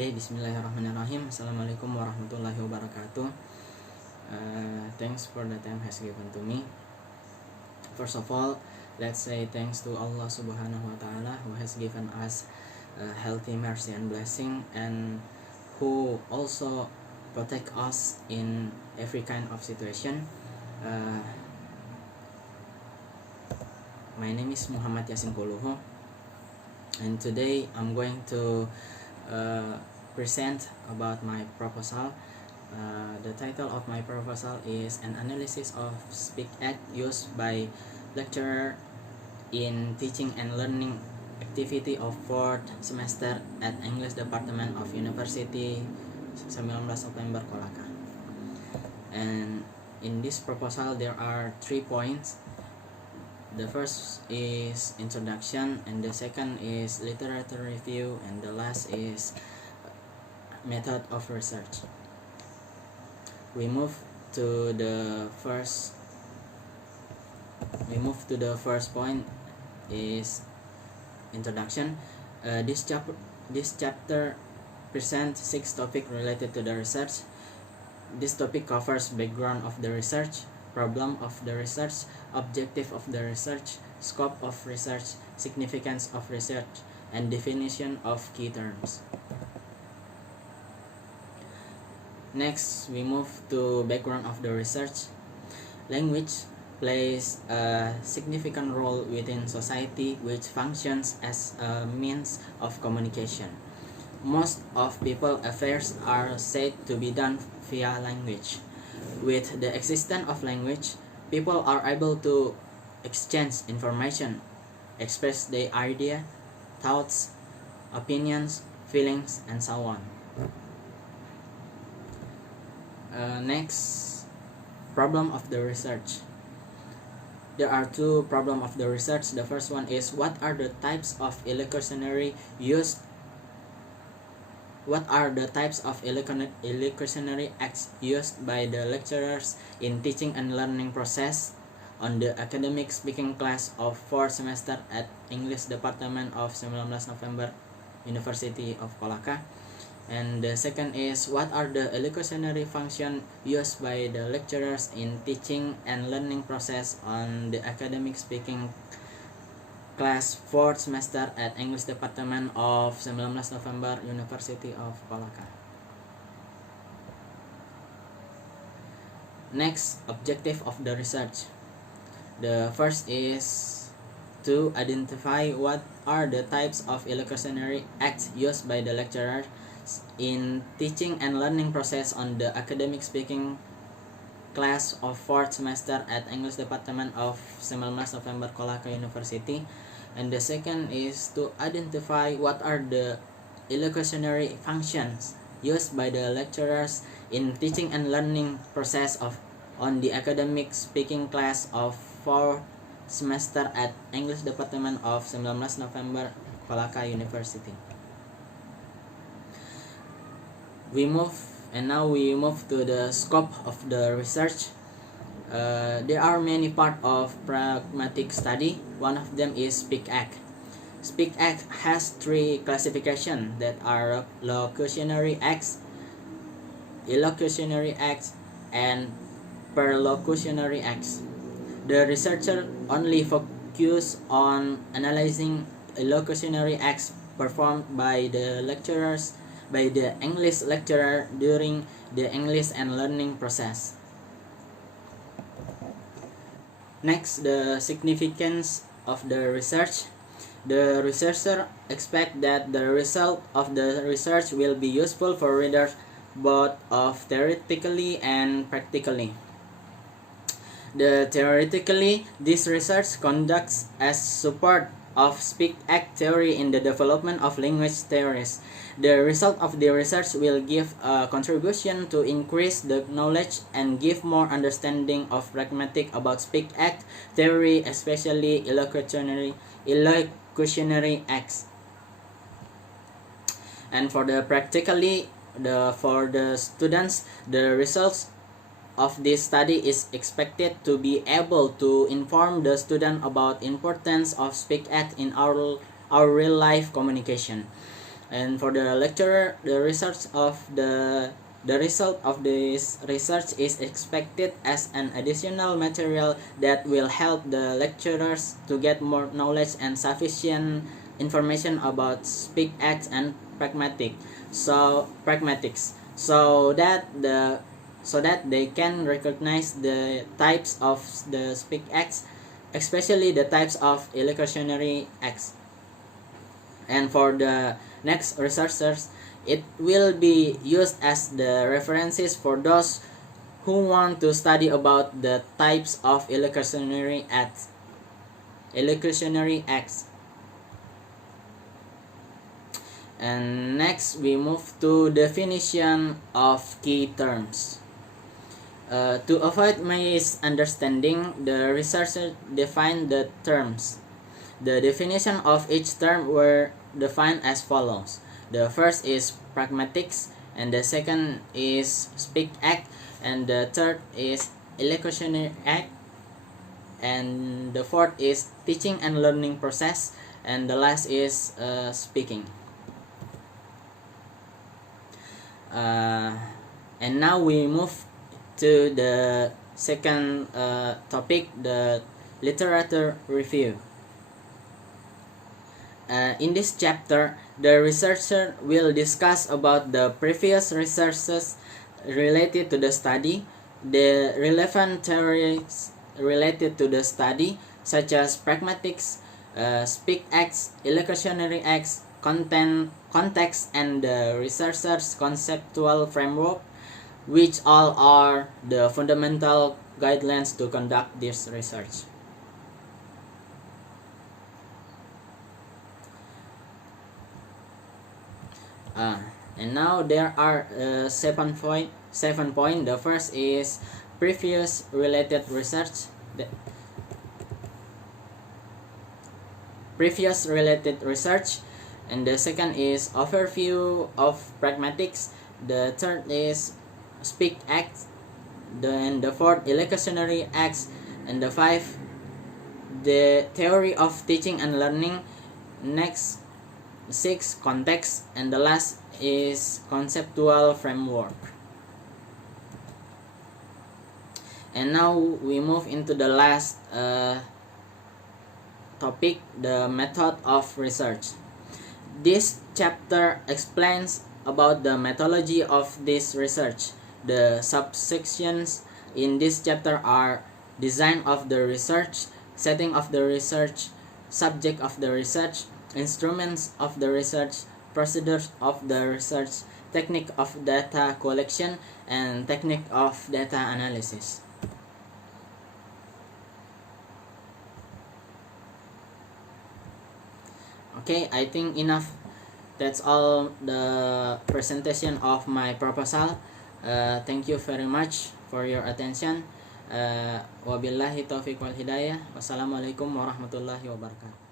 Okay, bismillahirrahmanirrahim. Assalamualaikum warahmatullahi wabarakatuh. Thanks for the time has given to me. First of all, let's say thanks to Allah subhanahu wa ta'ala who has given us healthy mercy and blessing, and who also protect us in every kind of situation. My name is Muhammad Yasin Koluhu, and today I'm going to present about my proposal. The title of my proposal is an analysis of speak act used by lecturer in teaching and learning activity of 4th semester at English Department of University 19 November Kolaka. And in this proposal there are 3 points. The first is introduction, and the second is literature review, and the last is method of research. We move to the first point is introduction. This chapter presents 6 topics related to the research. This topic covers background of the research, problem of the research, objective of the research, scope of research, significance of research, and definition of key terms. Next, we move to background of the research. Language plays a significant role within society, which functions as a means of communication. Most of people's affairs are said to be done via language. With the existence of language, people are able to exchange information, express their idea, thoughts, opinions, feelings, and so on. Next, problem of the research. There are 2 problems of the research. The first one is, what are the types of illocutionary acts used by the lecturers in teaching and learning process on the academic speaking class of 4th semester at English Department of 19 November University of Kolaka. And the second is, what are the illocutionary functions used by the lecturers in teaching and learning process on the academic speaking class 4th semester at English Department of 19 November University of Kolaka. Next, objective of the research. The first is to identify what are the types of illocutionary acts used by the lecturer in teaching and learning process on the academic speaking class of 4th semester at English Department of 19 November Kolaka University. And the second is to identify what are the illocutionary functions used by the lecturers in teaching and learning process on the academic speaking class of 4th semester at English Department of 19 November Kolaka University. We move to the scope of the research. There are many parts of pragmatic study. One of them is speak act. Speak act has 3 classifications that are locutionary acts, illocutionary acts, and perlocutionary acts. The researcher only focus on analyzing illocutionary acts performed by the English lecturer during the English and learning process. Next, the significance of the research. The researcher expects that the result of the research will be useful for readers both theoretically and practically. Theoretically, this research conducts as support of speak act theory in the development of language theories. The result of the research will give a contribution to increase the knowledge and give more understanding of pragmatic about speak act theory, especially illocutionary acts. And for the practically, for the students, the results of this study is expected to be able to inform the student about importance of speak act in our real life communication. And for the lecturer, the result of this research is expected as an additional material that will help the lecturers to get more knowledge and sufficient information about speak acts and pragmatics, so that they can recognize the types of the speak acts, especially the types of illustrationary acts. And for the next researchers, it will be used as the references for those who want to study about the types of illustrationary acts. And next we move to definition of key terms. To avoid misunderstanding, the researcher defined the terms. The definition of each term were defined as follows. The first is pragmatics, and the second is speak act, and the third is illustrationary act, and the fourth is teaching and learning process, and the last is speaking. And now we move to the second topic, the literature review. In this chapter, the researcher will discuss about the previous researches related to the study, the relevant theories related to the study, such as pragmatics, speak acts, illustrationary acts, context, and the researcher's conceptual framework, which all are the fundamental guidelines to conduct this research. And now there are 7 points. The first is previous related research. And the second is overview of pragmatics. The third is speak acts. Then the fourth, illustrationary acts. And the fifth, the theory of teaching and learning. Next, 6, context, and the last is conceptual framework. And now we move into the last topic, the method of research. This chapter explains about the methodology of this research. The subsections in this chapter are design of the research, setting of the research, subject of the research, instruments of the research, procedures of the research, technique of data collection, and technique of data analysis. Okay, I think enough. That's all the presentation of my proposal. Thank you very much for your attention. Wabillahi taufiq wal hidayah. Wassalamualaikum warahmatullahi wabarakatuh.